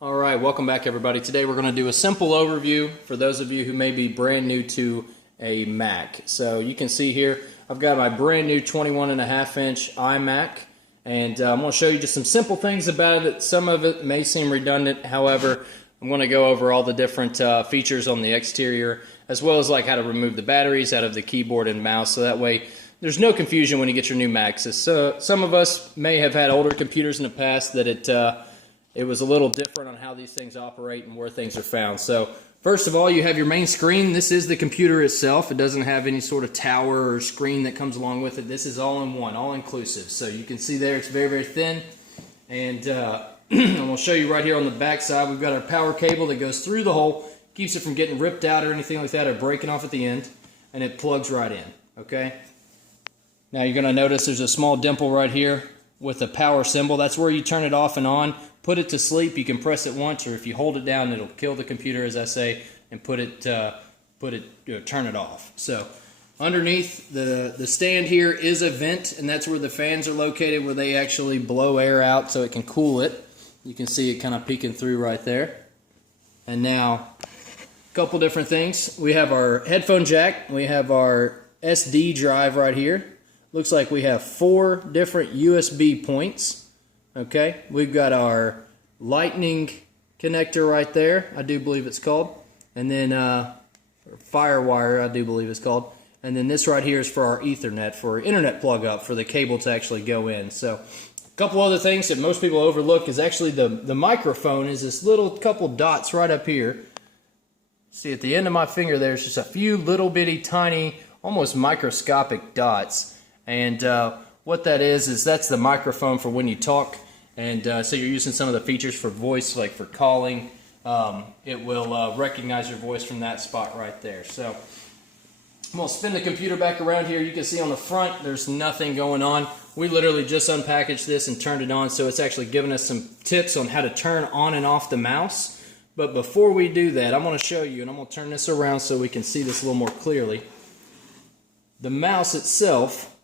Alright, welcome back everybody. Today we're going to do a simple overview for those of you who may be brand new to a Mac. So you can see here, I've got my brand new 21.5-inch iMac, and I'm going to show you just some simple things about it. Some of it may seem redundant, however, I'm going to go over all the different features on the exterior, as well as like how to remove the batteries out of the keyboard and mouse, so that way there's no confusion when you get your new Macs. So some of us may have had older computers in the past that it was a little different on how these things operate and where things are found. So first of all, you have your main screen. This is the computer itself. It doesn't have any sort of tower or screen that comes along with it. This is all in one, all inclusive. So you can see there it's very, very thin. And I'm going to show you right here on the back side, we've got our power cable that goes through the hole, keeps it from getting ripped out or anything like that or breaking off at the end, and it plugs right in, okay? Now you're going to notice there's a small dimple right here with a power symbol. That's where you turn it off and on. Put it to sleep. You can press it once, or if you hold it down, it'll kill the computer, as I say, and turn it off. So underneath the stand here is a vent, and that's where the fans are located, where they actually blow air out so it can cool it. You can see it kind of peeking through right there. And now, a couple different things. We have our headphone jack. We have our SD drive right here. Looks like we have 4 different USB points. Okay, we've got our lightning connector right there, I do believe it's called, and then Firewire, I do believe it's called, and then this right here is for our Ethernet, for internet plug up, for the cable to actually go in. So a couple other things that most people overlook is actually the microphone is this little couple dots right up here. See, at the end of my finger there's just a few little bitty tiny, almost microscopic dots, and what that is that's the microphone for when you talk. And so you're using some of the features for voice, like for calling. It will recognize your voice from that spot right there. So I'm going to spin the computer back around here. You can see on the front there's nothing going on. We literally just unpackaged this and turned it on, so it's actually giving us some tips on how to turn on and off the mouse. But before we do that, I'm going to show you, and I'm going to turn this around so we can see this a little more clearly. The mouse itself,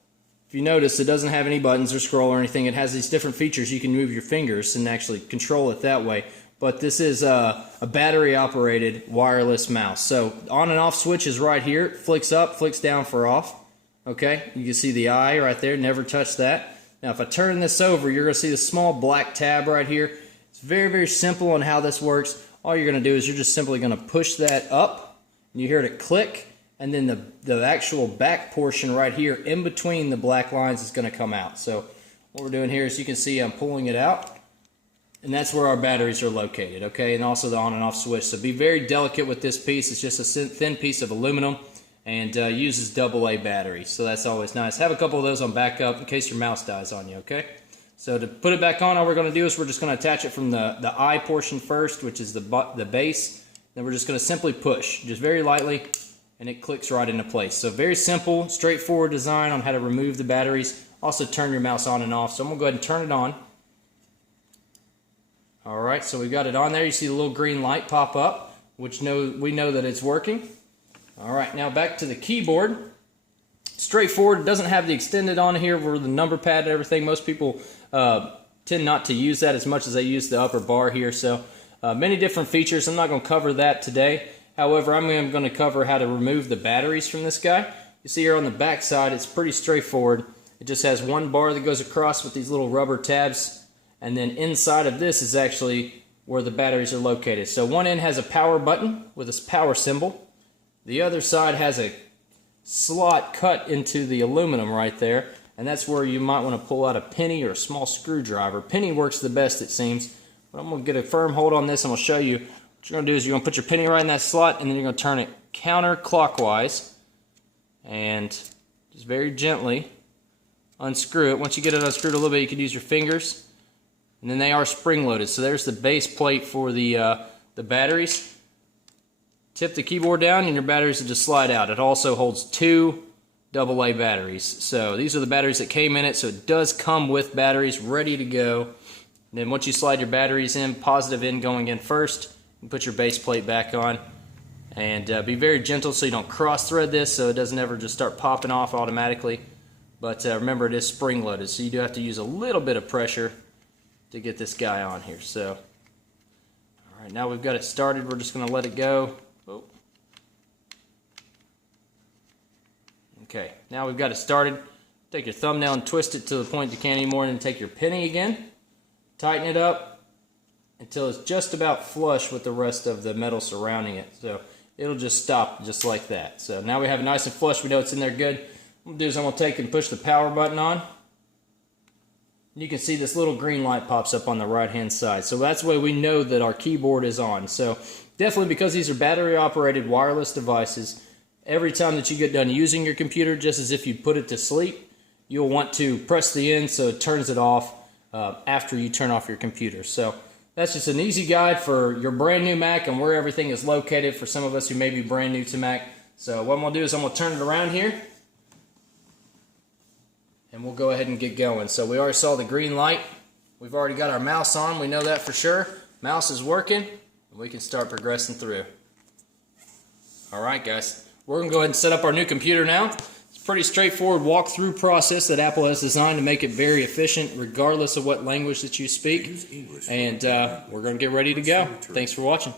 if you notice, it doesn't have any buttons or scroll or anything. It has these different features. You can move your fingers and actually control it that way. But this is a battery-operated wireless mouse. So on and off switch is right here. It flicks up, flicks down for off. Okay, you can see the eye right there. Never touch that. Now if I turn this over, you're going to see the small black tab right here. It's very, very simple on how this works. All you're going to do is you're just simply going to push that up, and you hear it click. And then the actual back portion right here in between the black lines is going to come out. So what we're doing here is you can see I'm pulling it out, and that's where our batteries are located, okay, and also the on and off switch. So be very delicate with this piece. It's just a thin piece of aluminum and uses AA batteries, so that's always nice. Have a couple of those on backup in case your mouse dies on you, okay? So to put it back on, all we're going to do is we're just going to attach it from the eye portion first, which is the base. Then we're just going to simply push, just very lightly, and it clicks right into place. So very simple, straightforward design on how to remove the batteries. Also turn your mouse on and off. So I'm going to go ahead and turn it on. Alright, so we got it on there. You see the little green light pop up, which we know that it's working. Alright, now back to the keyboard. Straightforward. It doesn't have the extended on here where the number pad and everything. Most people tend not to use that as much as they use the upper bar here. So many different features. I'm not going to cover that today. However, I'm going to cover how to remove the batteries from this guy. You see here on the back side, it's pretty straightforward. It just has one bar that goes across with these little rubber tabs, and then inside of this is actually where the batteries are located. So one end has a power button with this power symbol. The other side has a slot cut into the aluminum right there, and that's where you might want to pull out a penny or a small screwdriver. Penny works the best, it seems, but I'm going to get a firm hold on this and I'll show you. What you're going to do is you're going to put your penny right in that slot, and then you're going to turn it counterclockwise and just very gently unscrew it. Once you get it unscrewed a little bit, you can use your fingers, and then they are spring loaded. So there's the base plate for the batteries. Tip the keyboard down and your batteries will just slide out. It also holds 2 AA batteries. So these are the batteries that came in it, so it does come with batteries ready to go. And then once you slide your batteries in, positive end going in first, put your base plate back on, and be very gentle so you don't cross thread this, so it doesn't ever just start popping off automatically. But remember, it is spring loaded, so you do have to use a little bit of pressure to get this guy on here. So Alright, now we've got it started. We're just going to let it go. Oh. Okay, now we've got it started. Take your thumbnail and twist it to the point you can't anymore, and then take your penny again. Tighten it up until it's just about flush with the rest of the metal surrounding it. So it'll just stop just like that. So now we have it nice and flush. We know it's in there good. What I'm going to do is I'm going to take and push the power button on. You can see this little green light pops up on the right hand side. So that's the way we know that our keyboard is on. So definitely, because these are battery operated wireless devices, every time that you get done using your computer, just as if you put it to sleep, you'll want to press the end so it turns it off after you turn off your computer. So that's just an easy guide for your brand new Mac and where everything is located for some of us who may be brand new to Mac. So what I'm going to do is I'm going to turn it around here, and we'll go ahead and get going. So we already saw the green light. We've already got our mouse on. We know that for sure. Mouse is working, and we can start progressing through. Alright guys, we're going to go ahead and set up our new computer now. It's a pretty straightforward walkthrough process that Apple has designed to make it very efficient regardless of what language that you speak. And we're going to get ready to go. Thanks for watching.